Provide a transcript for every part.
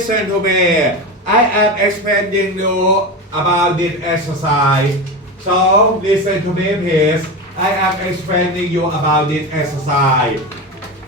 listen to me. I am explaining you about this exercise. So listen to me please I am explaining you about this exercise.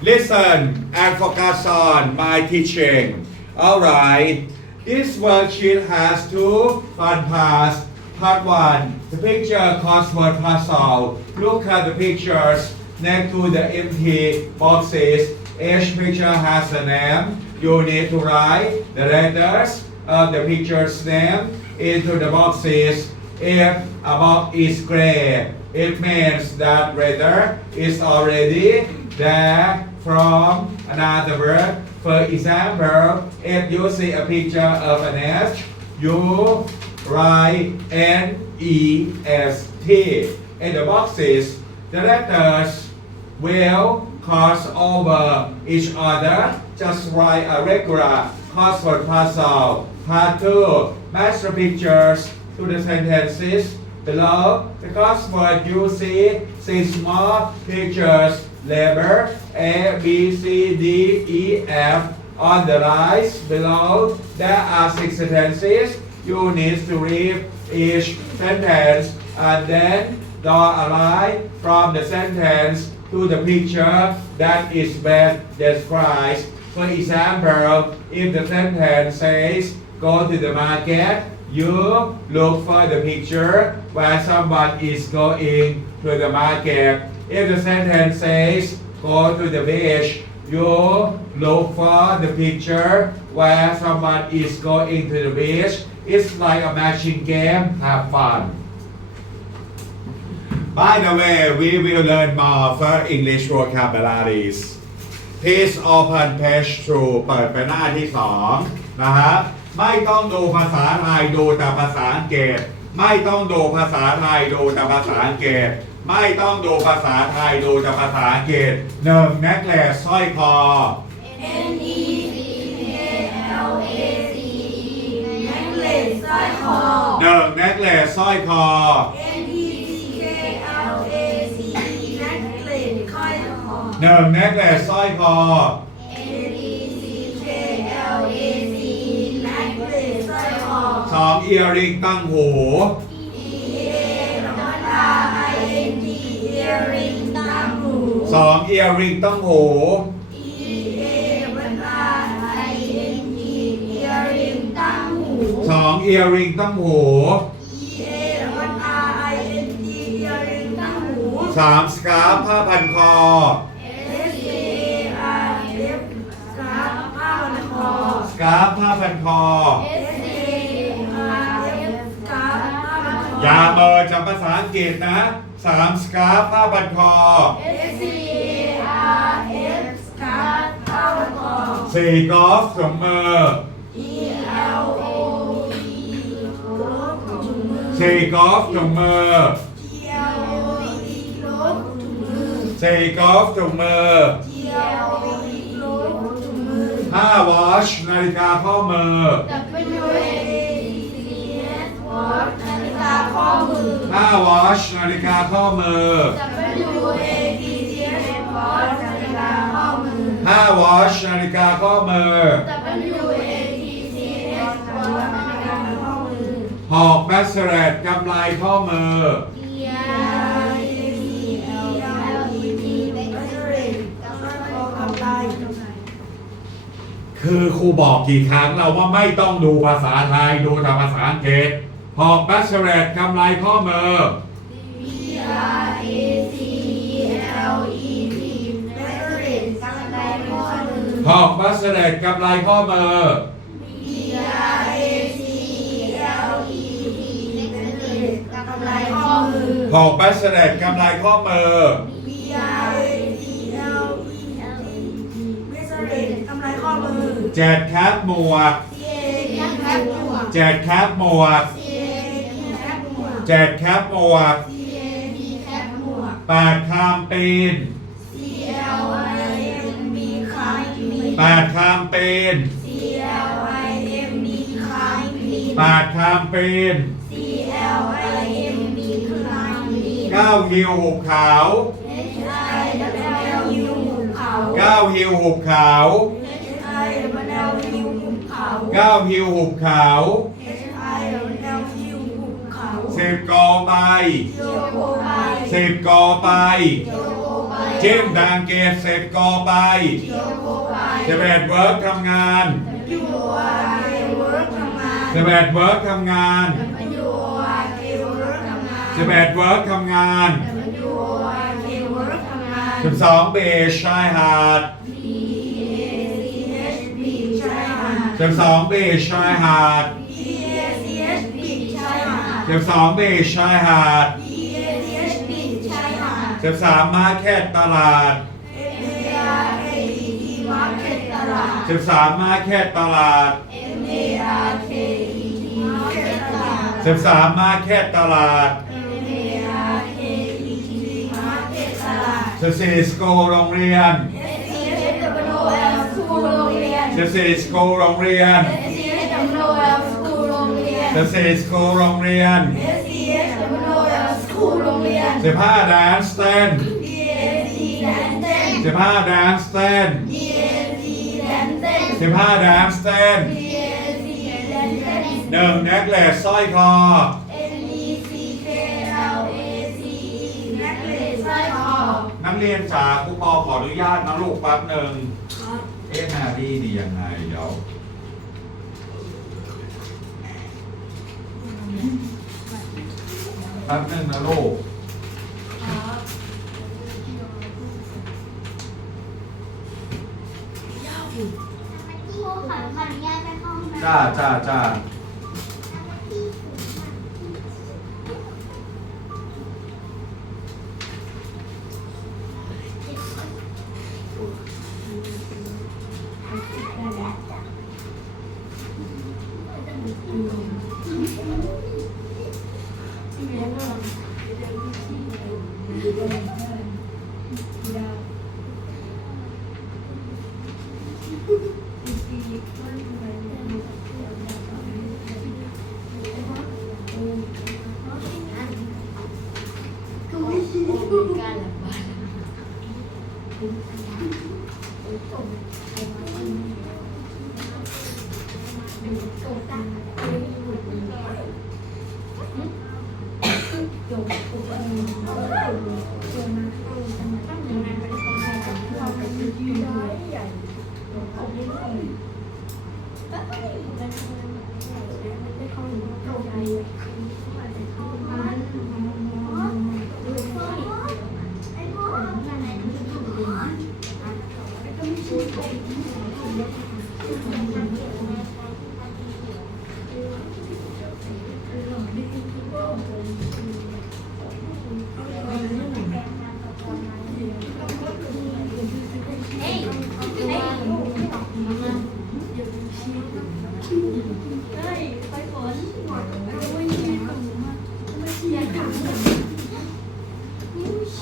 Listen and focus on my teaching. Alright this worksheet has two fun parts. Part one the picture crossword puzzle look at the pictures next to the empty boxes. Each picture has a name you need to write the letters of uh, the picture's name into the boxes. If a box is gray, it means that letter is already there from another word. For example, if you see a picture of an S, you write N E S T in the boxes. The letters will cross over uh, each other. Just write a regular crossword puzzle. Part 2. Match the pictures to the sentences below. The crossword you see, see small pictures labeled A, B, C, D, E, F on the lines below. There are six sentences. You need to read each sentence and then draw a line from the sentence to the picture that is best described. For example, if the sentence says, go to the market, you look for the picture where someone is going to the market. If the sentence says, go to the beach, you look for the picture where someone is going to the beach. It's like a matching game. Have fun. By the way, we will learn more for English vocabularies. Please open page 2เปิดไปหน้าที่2นะครับไม่ต้องดูภาษาไทยดูแต่ภาษาอังกฤษไม่ต้องดูภาษาไทยดูแต่ภาษาอังกฤษไม่ต้องดูภาษาไทยดูแต่ภาษาอังกฤษหนึ่งแน็กเลสสร้อยคอ N E C K L A C E necklace สร้อยคอหนึ่งแน็กเลสสร้อยคอ คอหนึ่งแน็กเลสสร้อยคอ N E C K L A C E necklace สร้อยคอ สองเอียริงตั้งหู E A R I N G earring ตามหู สองเอียริงตั้งหู E A R I N G earring ตามหู สองเอียริงตั้งหู E A R I N G earring ตามหู สามสกาฟผ้าพันคอ อสกาฟผ้าพันคอ S A R F สครับผ้าพันคอ อย่าเมินจากภาษาอังกฤษนะสามสกาฟผ้าพันคอ S A R F สครับผ้าพันคอ สี่กอล์ฟถุงมือ E L O E ลบถุงมือ สี่กอล์ฟถุงมือ G L O E ลบถุงมือ สี่กอล์ฟถุงมือ G L O E ลบถุ ห้าวอชนาฬิกาข้อมือ W A C S watch นาฬิกาข้อมือห้าวอชนาฬิกาข้อมือ W A D T S watch นาฬิกาข้อมือห้าวอชนาฬิกาข้อมือ W A T S watch นาฬิกาข้อมือหอกแบสเซรตกำไลข้อมือ คือครูบอกกี่ครั้งเราว่าไม่ต้องดูภาษาไทยดูแต่ภาษาอังกฤษหอกแบสเรตกำไลข้อมือ B R A C L E T บัสเรนกำไลข้อมือหอกแบสเรตกำไลข้อมือ B R A C L E T บัสเรนกำไลข้อมือหอกแบสเรตกำไลข้อมือ B มือเจ็ดแคปหมวก C A T แคปหมวกเจ็ดแคปหมวก C A T แคปหมวกเจ็ดแคปหมวก C A T แคปหมวกแปดคามปีน C L I M B คายปีแปดคามปีน C L I M B คายปีแปดคามปีน C L I M B คายปีเก้าฮิวหุบเขา H I W U เขาเก้าฮิวหุบเขา H I W ฮิวหุบ เขาเก้าฮิวหุบเขา H I L ฮิวหุบเขาสิบกอไปโยโกไปสิบกอไป โยโกไปจิ้มดังเกตสิบกอไปโยโกไปสิบเอ็ดเวิร์กทำงานยูอาร์เคเวิร์กทำงานสิบเอ็ดเวิร์กทำงานยูอาร์เคเวิร์กทำงานสิบเอ็ดเวิร์กทำงานยูอาร์เคเวิร์กทำงานสิบสองเบชชายหาด B สิบสองเบชชายหาด B A C H B ชายหาดสิบสองเบชชายหาด B A C H B ชายหาดสิบสามมาร์เก็ตตลาด M A R K E T มาร์เก็ตตลาด สิบสามมาร์เก็ตตลาด M A R K E T มาร์เก็ตตลาด สิบสามมาร์เก็ตตลาด M A R K E T มาร์เก็ตตลาดสิบสี่สโกโรงเรียน S 14 school โรงเรียน SES ตำรวจสกูโรงเรียน 14 school โรงเรียน SES ตำรวจสกูโรงเรียน 15 dance stand แดนเต้น 15 dance stand DSC แดนสเตน15 dance แดนสเตนหนึ่งแน็กเลสสร้อยคอ NECKLACE นักเรียนสร้อยคอ นักเรียนจ๋าครูปอขออนุญาตนะลูกแป๊บหนึ่ง นาดีดียังไงเดี๋ยวแป๊บหนึ่งนะลูกครูขอขออนุญาตไปเข้าห้องน้ำจ้าจ้าจ้า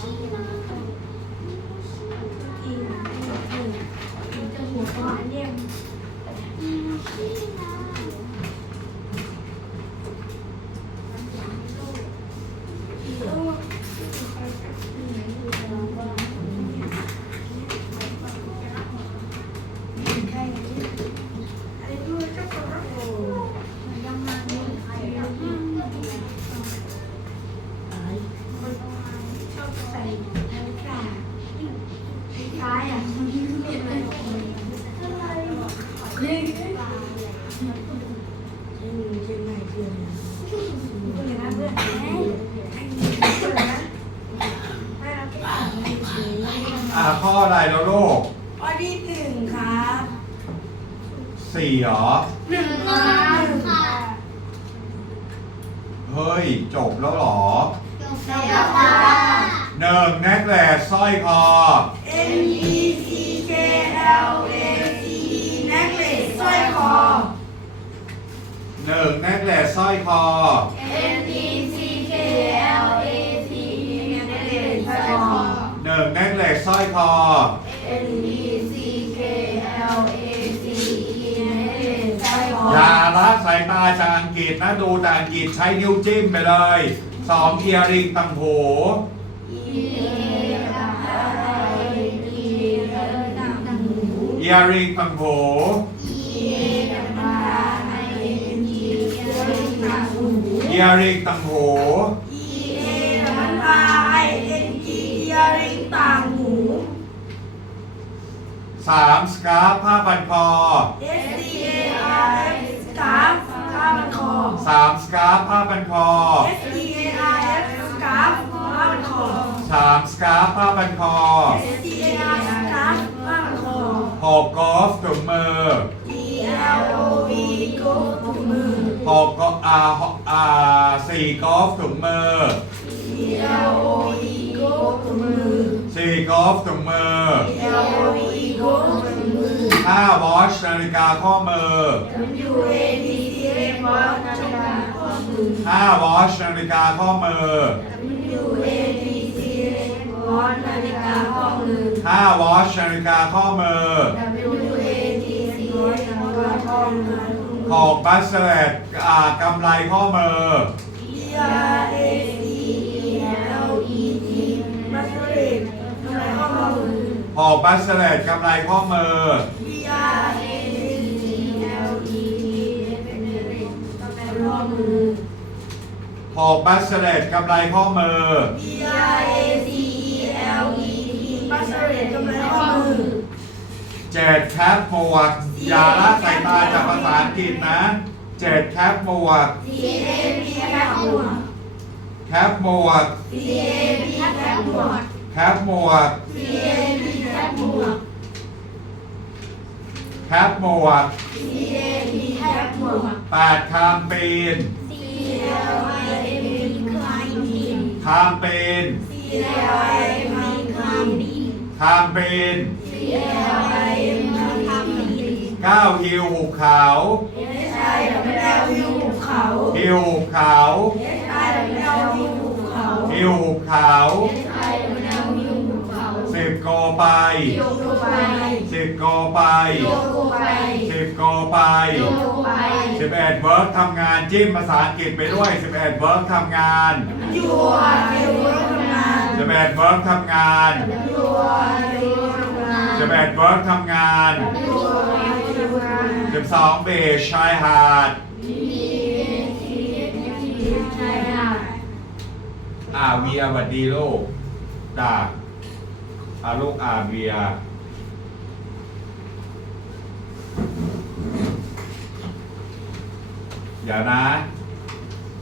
Thank you. สี่เหรอ หนึ่งคหรันึ่บงค่ะเฮ้ย จบแล้วเหรอจบแล้วค่ะหนึ่งเน็กเลสสร้อยคอ N E C K L A C E necklace สร้อยคอ หนึ่งเน็กเลสสร้อยคอ N E C K L A C E necklace สร้อยคอ หนึ่งเน็กเลสสร้อยคอ N E อย่าละสายตาจากอังกฤษนะดูแต่อังกฤษใช้นิ้วจิ้มไปเลยสองเอียริงตังโหเอียริงตังหูเอียริงตังห 3. สกาฟผ้าบันคอ S D A R F สกาฟผ้าบันคอ 3. สกาฟผ้าพันคอ S D A R F สกาฟผ้าบันคอ 3. สกาฟผ้าพันคอ S D A R สกาฟผ้าบันคอ 6. กอล์ฟถุงมือ E L O V กุ๊ถุงมือ 6. ก็อาอาสี่กอล์ฟถุงมือ E L O V กุ๊ถุงมือ 4. กอล์ฟถุงมือ E L O V กบถุงมือห้าวอชนาฬิกาข้อมือ W A T C A วอชนาฬิกาข้อมือห้าวอชนาฬิกาข้อมือ W A T C A วอชนาฬิกาข้อมือห้าวอชนาฬิกาข้อมือ W A T C A วอชนาฬิกาข้อมือหกบัสเลตอ่ากำไรข้อมือ หกบัสเลตกำไรข้อมือ B R A C E L E T เป็นทำไมข้อมือหกบัสเลตกำไรข้อมือ B R A C E L E T มัสเลตทำไมข้อมือเจ็ดแคปหมวกอย่าละสายตาจากภาษาอังกฤษนะ เจ็ดแคปหมวก C A B แคปหมวก แคปหมวก C A B แคปหมวกแคปหมวก C A B แคปหมวกแคปหมวก C A B แคปหมวกแปดคามปีน C L I M E คลายปีนคามปีน C L I M E คลายปีนคามปีน C L I M E คลายปีนเก้าฮิวหุบเขา S I W L หิวเขาฮิวหุบเขา S I W L หิวเขาฮิวหุบเขา S I W L หิวเขา สิบโกไปโยโกไปสิบโกไปโยโกไปสิบโกไปโยโกไปสิบเอ็ดเวิร์กทำงานจิ้มภาษาอังกฤษไปด้วยสิบเอ็ดเวิร์กทำงานยัวเร็วทำงานสิบเอ็ดเวิร์กทำงานยัวเร็วทำงานสิบเอ็ดเวิร์กทำงานยัวเร็วทำงานสิบสองเบชชายหาดใช่ค่ะอ่าเวียหวัดดีลูกจ้า อ่าลูกอ่าเวียเดี๋ยวนะ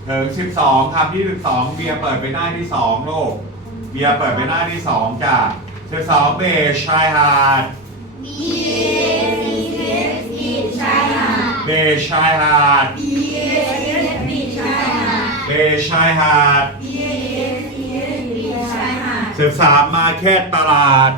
ถึงสิบสองคำที่สิบสองเบียร์เปิดไปหน้าที่สองลูก เบียร์เปิดไปหน้าที่สองจ้ะสิบสองเบชชายหาด B B A C S E ใช่ค่ะเบชชายหาด B A C S E ใช่ค่ะเบชชายหาด สิบสามมาแค่ตลาด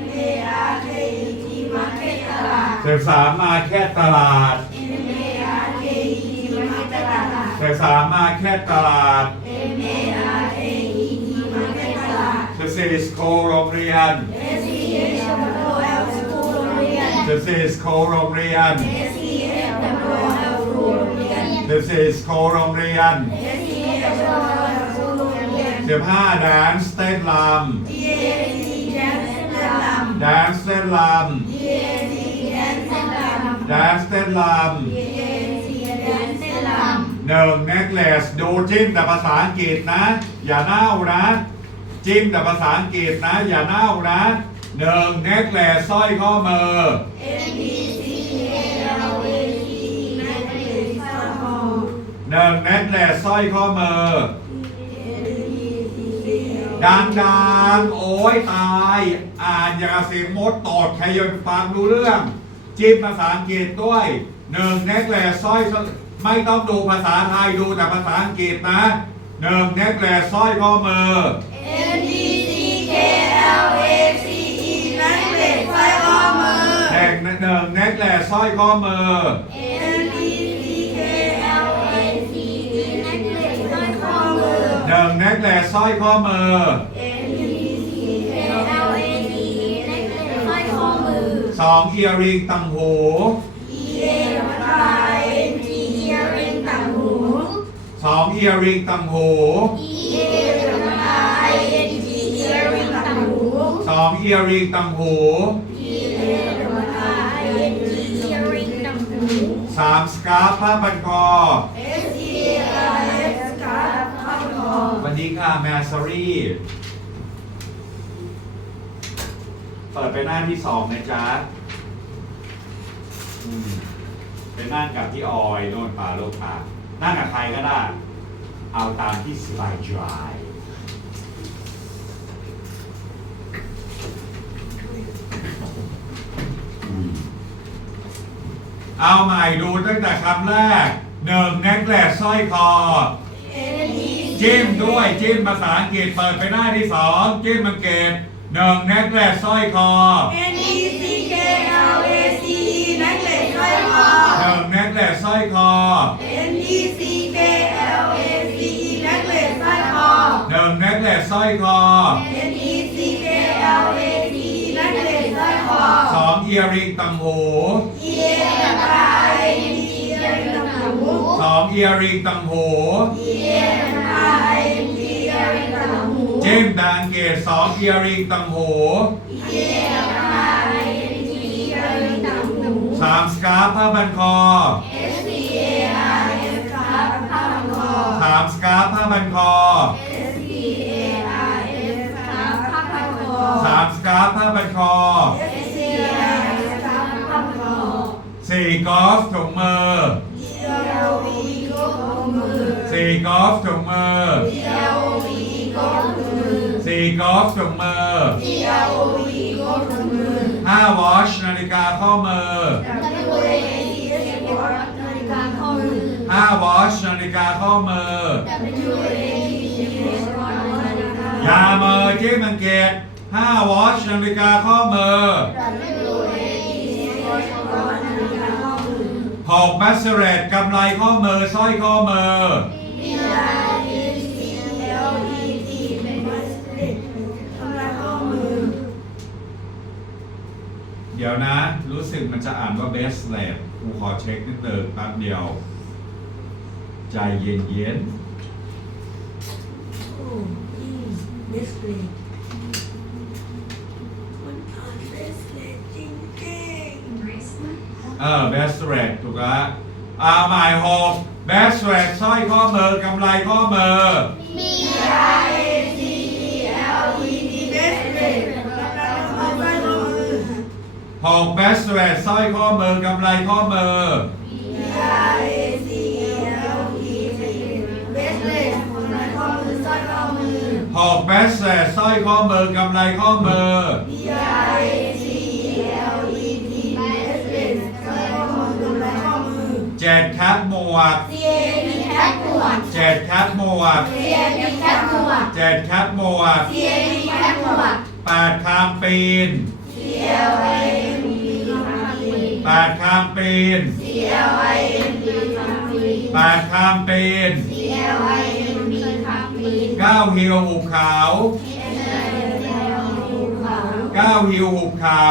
M A R K E T มาร์เก็ตตลาด สิบสามมาแค่ตลาด M A R K E T มาร์เก็ตตลาด สิบสามมาแค่ตลาด M A R K E T มาร์เก็ตตลาด สิบสี่สโคโรงเรียน S C H W L สกูลโรงเรียน สิบสี่สโคโรงเรียน S C H W L สกูลโรงเรียน สิบสี่สโคโรงเรียน S เรียนสิบห้าแดนซ์เต้นล D A C แดนซ์เต้นรำแดนซ์เต้นลำ D A C แดนซ์เต้นรำแดนซ์เต้นลำ D A C แดนซ์เต้นรำหนึ่งเน็กเลสดูจิ้มแต่ภาษาอังกฤษนะ อย่าเน่านะ จิ้มแต่ภาษาอังกฤษนะ อย่าเน่านะหนึ่งเน็กเลสสร้อยข้อมือำ N D C A L A C E นั่นเป็นสร้อยคอหนึ่งเน็กเลสสร้อยข้อมือ N D C A L ดังดังๆโอ้ยตาย อ่านอย่างกับเสียงมดตอดใครยังฟังรู้เรื่อง จิ้มภาษาอังกฤษด้วยหนึ่งเน็กเลสสร้อยไม่ต้องดูภาษาไทยดูแต่ภาษาอังกฤษนะหนึ่งเน็กเลสสร้อยข้อมือ N D C K L A C E นั่นเป็นสร้อยคอมือแห่งหนึ่งเน็กเลสสร้อยข้อมือ N นึ่งเน็กเลสสร้อยข้อมือ N D C K L A C E นั่นเป็นสร้อยคอมือ สองเอียริงตังหู E A Y N G earring ต่างหู สองเอียริงตังหู E A Y N G earring ต่างหู สองเอียริงตังหู E A Y N G earring ต่างหูสามสกาฟผ้าพันคอ สดีค่ะแมสซอรี่เปิดไปหน้าที่สองนะจ๊ะอืมไปนั่งกับพี่ออยโน่นป่าโลกป่านั่งกับใครก็ได้ เอาตามที่สบายใจเอาใหม่ดูตั้งแต่คำแรกหนึ่งแน็กแลสสร้อยคอ จิ้มด้วยจิ้มภาษาอังกฤษเปิดไปหน้าที่สองจิ้มอังกฤษหนึ่งแน็กแลสสร้อยคอ N E C K L A C E นักเล็กสร้อยคอ หนึ่งแน็กแลสสร้อยคอ N E C K L A C E นักเล็กสร้อยคอ หนึ่งแน็กแลสสร้อยคอ N E C K L A C E นักเล็กสร้อยคอ สองเอียริงตังหู E M I D เรียนต่างหู สองเอียริงตังหู E M I D เรียนต่างหูจิ้มดังเกตสองเอียริงตังหู E M I D เรียนต่างหูสามสกาฟผ้าพันคอ S C A R S ครับผ้าพันคอสามสกาฟผ้าพันคอ S C A R S ครับผ้าพันคอสามสกาฟผ้าพันคอ S C A R S ครับผ้าพันคอสี่กอล์ฟถุงมือ L V ก็มือสี่กอล์ฟถุงมือ L V ก็มือ สี่กอล์ฟถุงมือ L V ก็มือห้าวอชนาฬิกาข้อมือ W A D S นาฬิกาข้อมือ ห้าวอชนาฬิกาข้อมือ W A D S นาฬิกายามือจิ้มอังเกตห้าวอชนาฬิกาข้อมือ W A D S นาฬิกาข้อมือ หกมัสเรตกำไรข้อมือสร้อยข้อมือ B เดี๋ยวนะ รู้สึกมันจะอ่านว่า best l a b กูขอเช็คนิดเดิมแป๊บเดียว ใจเย็นเย็นโอ้ยเบสเลดมันอ่านเบสเลดจริงจริงๆเออ best l a b ถูกละอ่าหมายหก best l a b สร้อยข้อมือกำไรข้อมือมี I C E อยข้อมือกำไรข้อมือ I C E L E D เบสเลดกำลังข้อมือสร้อยข้อมือหก best l a b สร้อยข้อมือกำไรข้อมือ B I C E L E D เบสเลดสร้อยข้อมือกำลังข้อมือเจ็ดแคปหมวก C A D แคปหมวกเจ็ดแคปหมวก C A D แคปหมวกเจ็ดแคปหมวก C A D แคปหมวกแปดคามปีน C L I M B คำ ปีแปดคามปีน C L I M B คำปีแปดคามปีน C L I M B คำปีเก้าฮิวหุบเขา S I L U เขาเก้าฮิวหุบเขา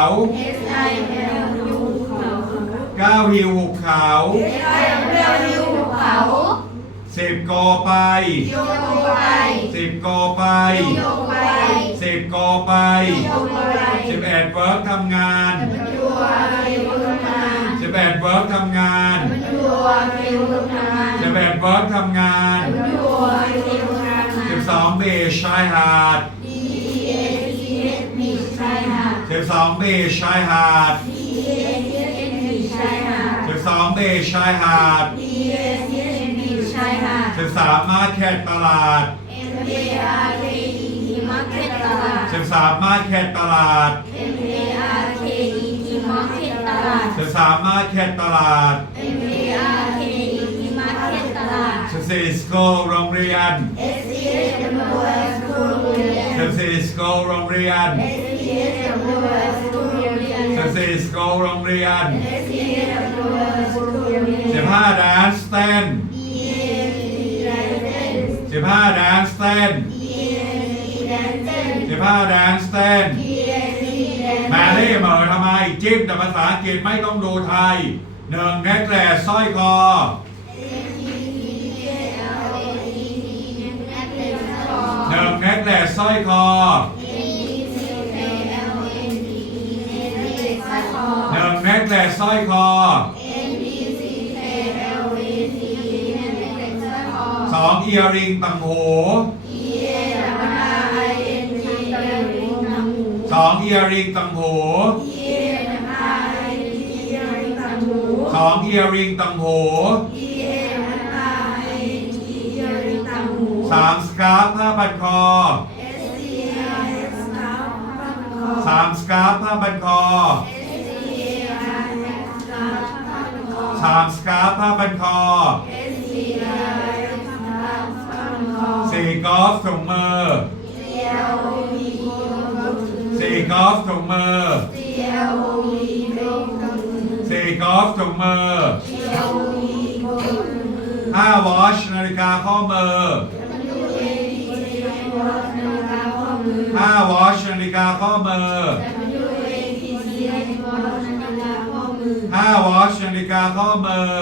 S I L U เขาเก้าฮิวหุบเขา S I L U เขาสิบโกไป โยโกไปสิบโกไป โยไปสิบโกไปโยไปสิบเอ็ดเวิร์กทำงานยัวเร็วทำงานสิบเอ็ดเวิร์กทำงานยัวเร็วทำงานสิบเอ็ดเวิร์กทำงานยัวเร็วทำงานสิบสองบีชชายหาด D E A C S มีชายหาดสิบสองบีชชายหาด D E A C S มีชายหาดสิบสองบีชชายหาด D E A C S มีชายหาดสิบสามมาร์เก็ตตลาด M A R K E T มาร์เก็ตตลาดสิบสามมาร์เก็ตตลาด M A R K E T มา ร์เก็ตตลาดสิบสามมาร์เก็ตตลาด M A R K E T มาร์เก็ตตลาดสิบสี่สโกโรงเรียน S C S W S โรงเรียนสิบสี่สโกโรงเรียน S C S W S โรงเรียนสิบสี่สโกโรงเรียน S C S W S โรงเรียนสิบห้าแดนสเต้น E A C Dances สิบห้าแดนสเต้น E A C Dances สิบห้าแดนสเต้น แมรี่เมอทำไมจิ้มแต่ภาษาอังกฤษไม่ต้องดูไทยหนึ่งเน็กแลสร้อยคอหนึ่งเน็กแลสสร้อยคอหนึ่งเน็กแลสสร้อยคอสองเอียริงต่างหู สองเอียริงต่างหูสองเอียริงต่างหูสามสกาฟผ้าพันคอ สามสกาฟผ้าพันคอสามสกาฟผ้าพันคอสี่กอล์ฟถุงมือ สี่กอล์ฟถุงมือ สี่กอล์ฟถุงมือห้าวอชนาฬิกาข้อมือ ห้าวอชนาฬิกาข้อมือห้าวอชนาฬิกาข้อมือ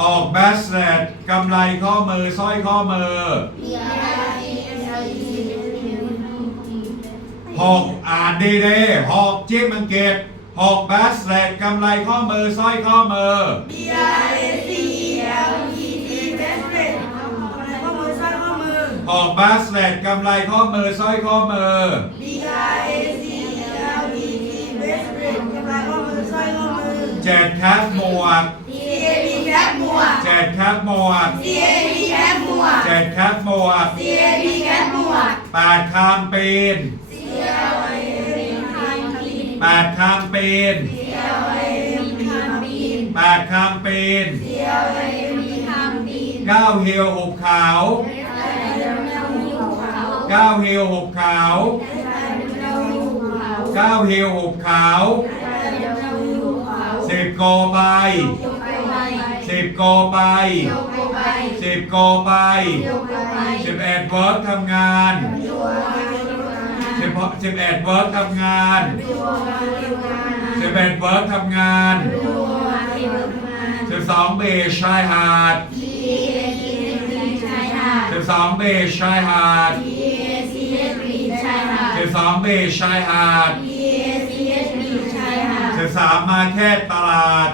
หอกแบสเลตกำไรข้อมือสร้อยข้อมือ หกอ่านดีดีหกจิ้มอังกฤษหกแบสเลตกำไรข้อมือสร้อยข้อมือ หกแบสเลตกำไรข้อมือสร้อยข้อมือเจ็ดแคปหมวก เจ็ดแคปหมวกเจ็ดแคปหมวก แปดคามปีน แปดคามปีนแปดคามปีนเก้าเฮียวหุบขาวเก้าเฮียวหุบขาวเก้าเฮียวหุบขาวสิบโกไปสิบโกไปสิบโกไปสิบเอ็ดเวิร์กทำงาน สิบสิบเอ็ดเวิร์กทำงานสิบเอ็ดเวิร์กทำงานสิบสองเบชชายหาดสิบสองเบชชายหาดสิบสองเบชชายหาดสิบสามมาแค่ตลาด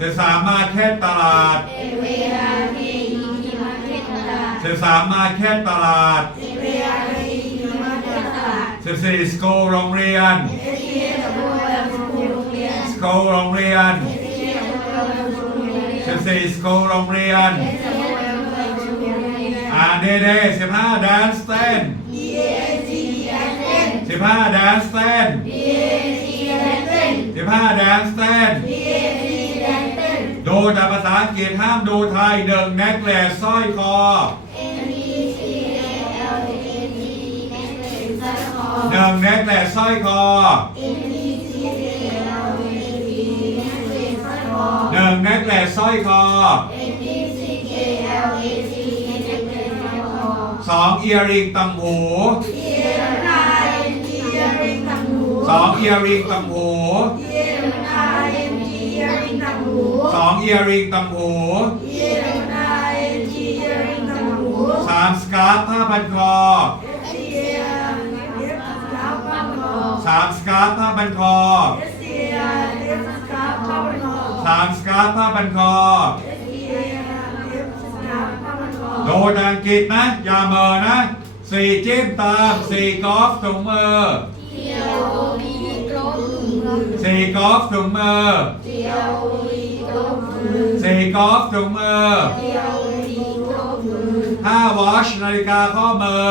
สิบสามมาแค่ตลาด สิบสามมาแค่ตลาดสิบสี่สกูลโรงเรียนสกูลโรงเรียนสิบสี่สกูลโรงเรียนอ่านเด้ๆสิบห้าแดนสเต้นสิบห้าแดนสเต้นสิบห้าแดนสเต้นดูแต่ภาษาอังกฤษห้ามดูไทยหนึ่งแน็กเลสสร้อยคอ หนึ่งแน็กเลสสร้อยคอหนึ่งแน็กเลสสร้อยคอสองเอียริงตังหูสองเอียริงตังหูสองเอียริงตังหูสามสกาฟผ้าพันคอามสกาฟผ้าพันคอสามสกาฟผ้าพันคอ โดนอังกฤษนะ อย่าเมอนะสี่จิ้มตามสี่กอล์ฟถุงมือสี่กอล์ฟถุงมือสี่กอล์ฟถุงมือห้าวอชนาฬิกาข้อมือ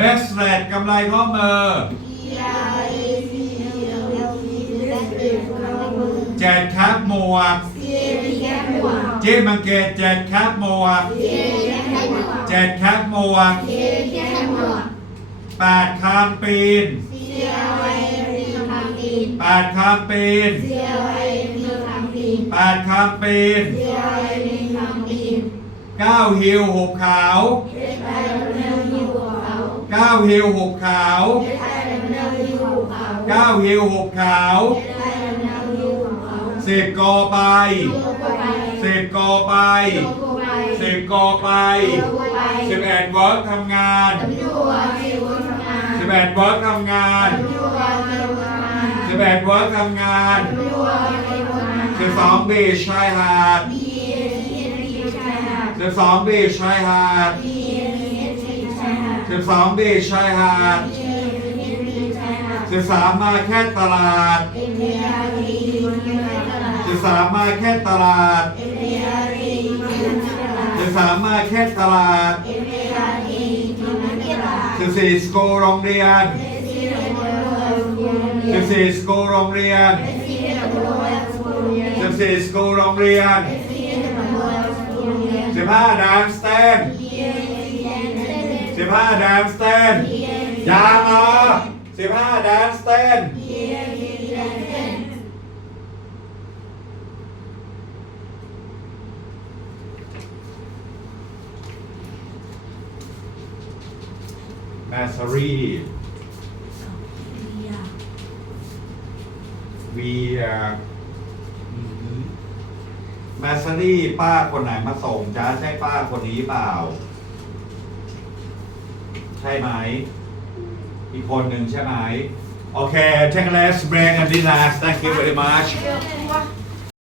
เบสเลสกำไรข้อมือเจ็ดแคปหมวก เจิ้มอังเกตเจ็ดแคปหมวกเจ็ดแคปหมวกแปดคามปีนแปดคามปีนแปดคำปีนเก้าฮิวหุบเขาว เนื้อหิวเขาเก้าฮิวหุบเขาเฮ็ดไปแล้วเนื้อหิวเขาเก้าฮิวหุบเขาเฮ็ดไปแล้วเนื้อหิวเขาสิบกอไปโยกไปสิบกอไปโยกไปสิบกอไปโยกไปสิบเอ็ดเวิร์กทำงานตำรวจไปวนทำงานสิบเอ็ดเวิร์กทำงานตำรวจไปวนทำงานสิบเอ็ดเวิร์กทำงานตำรวจไปวนทำงานสิบสองบีชชายหาดบีเอสเอสชายหาดสิบสองบีชชายหาด สิบสองบีชายหาดสิบสามมาแค่ตลาดสิบสามมาแค่ตลาดสิบสามมาแค่ตลาดสิบสี่สกูโรงเรียนสิบสี่สกูโรงเรียนสิบสี่สกูโรงเรียนสิบห้าดานสเตน ห้าดามสเตนบีเอสยามาสิบห้าดามสเตนแมสซารีวีแมสซารีป้าคนไหนมาส่งจ้าใช่ป้าคนนี้เปล่า ช่ไหม อีกคนหนึ่งใช่ไหม โอเค take a rest break and relax thank you very much เดี๋ยว